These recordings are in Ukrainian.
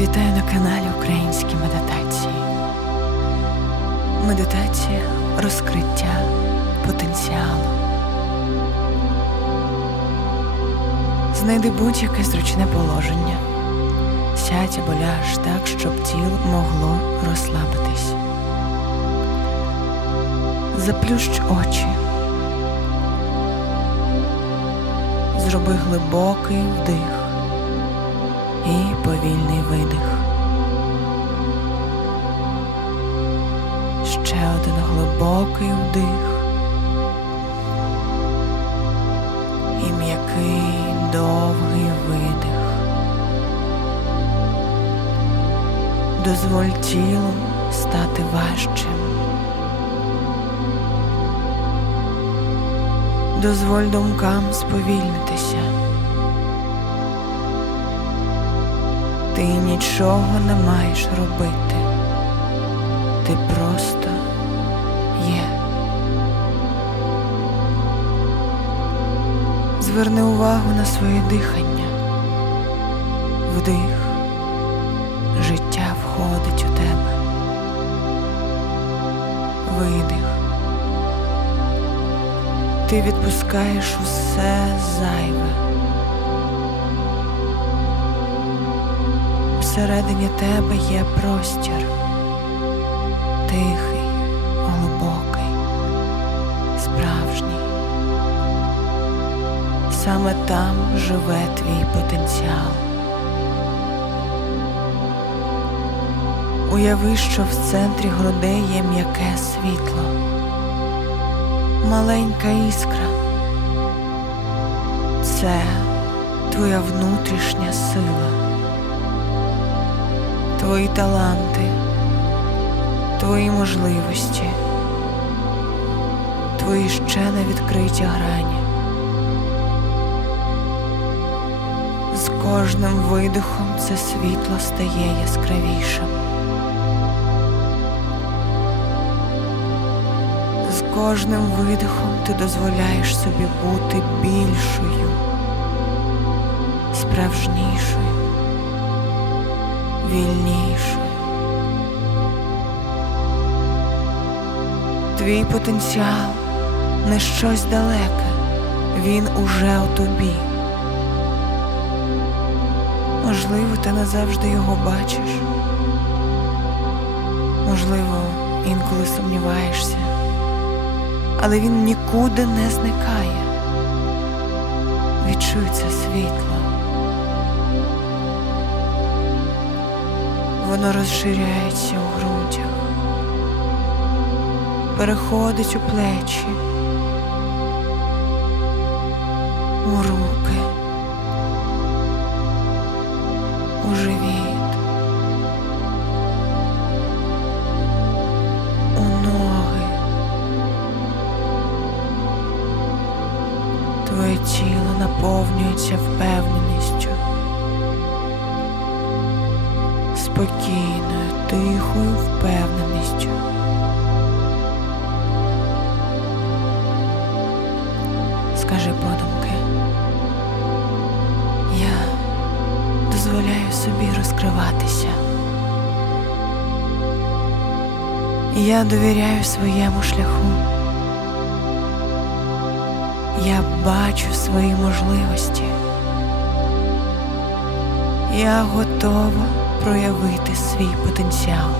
Вітаю на каналі Українські медитації. Медитація розкриття потенціалу. Знайди будь-яке зручне положення. Сядь або ляж так, щоб тіло могло розслабитись. Заплющ очі. Зроби глибокий вдих і повільний Ще один глибокий вдих і м'який довгий видих. Дозволь тілу стати важчим. Дозволь думкам сповільнитися. Ти нічого не маєш робити. Ти просто Зверни увагу на своє дихання. Вдих. Життя входить у тебе. Видих. Ти відпускаєш усе зайве. Всередині тебе є простір, Саме там живе твій потенціал. Уяви, що в центрі грудей є м'яке світло, маленька іскра. Це твоя внутрішня сила твої таланти, твої можливості, твої ще не відкриті грані. З кожним видихом це світло стає яскравішим. З кожним видихом ти дозволяєш собі бути більшою, справжнішою вільнішою. Твій потенціал не щось далеке, він уже у тобі. Можливо, ти не завжди його бачиш. Можливо, інколи сумніваєшся, але він нікуди не зникає. Відчуй це світло. Воно розширяється у грудях, переходить у плечі, у руки, у живіт, у ноги. Твоє тіло наповнюється впевненістю. спокійною, тихою впевненістю. Дозволяю собі розкриватися. Я довіряю своєму шляху. Я бачу свої можливості. Я готова проявити свій потенціал.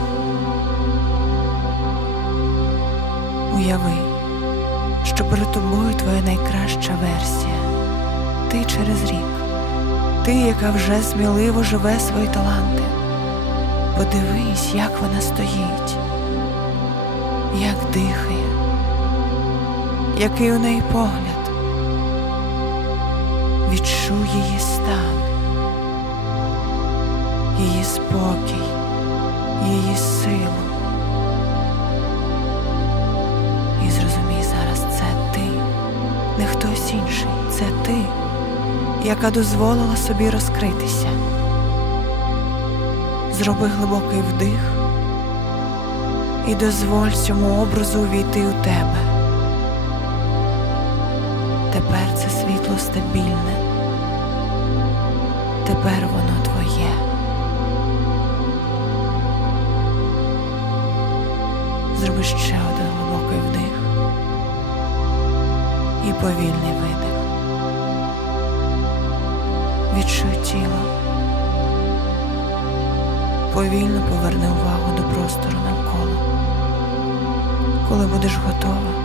Уяви, що перед тобою твоя найкраща версія. Ти через рік, ти, яка вже сміливо живе свої таланти. Подивись, як вона стоїть, як дихає, який у неї погляд. Відчуй її стан. Її спокій, її силу. І зрозумій зараз, це ти, не хтось інший, це ти, яка дозволила собі розкритися. Зроби глибокий вдих і дозволь цьому образу увійти у тебе. Тепер це світло стабільне, тепер воно твоє. Зроби ще один глибокий вдих і повільний видих. Відчуй тіло. Повільно поверни увагу до простору навколо. Коли будеш готова,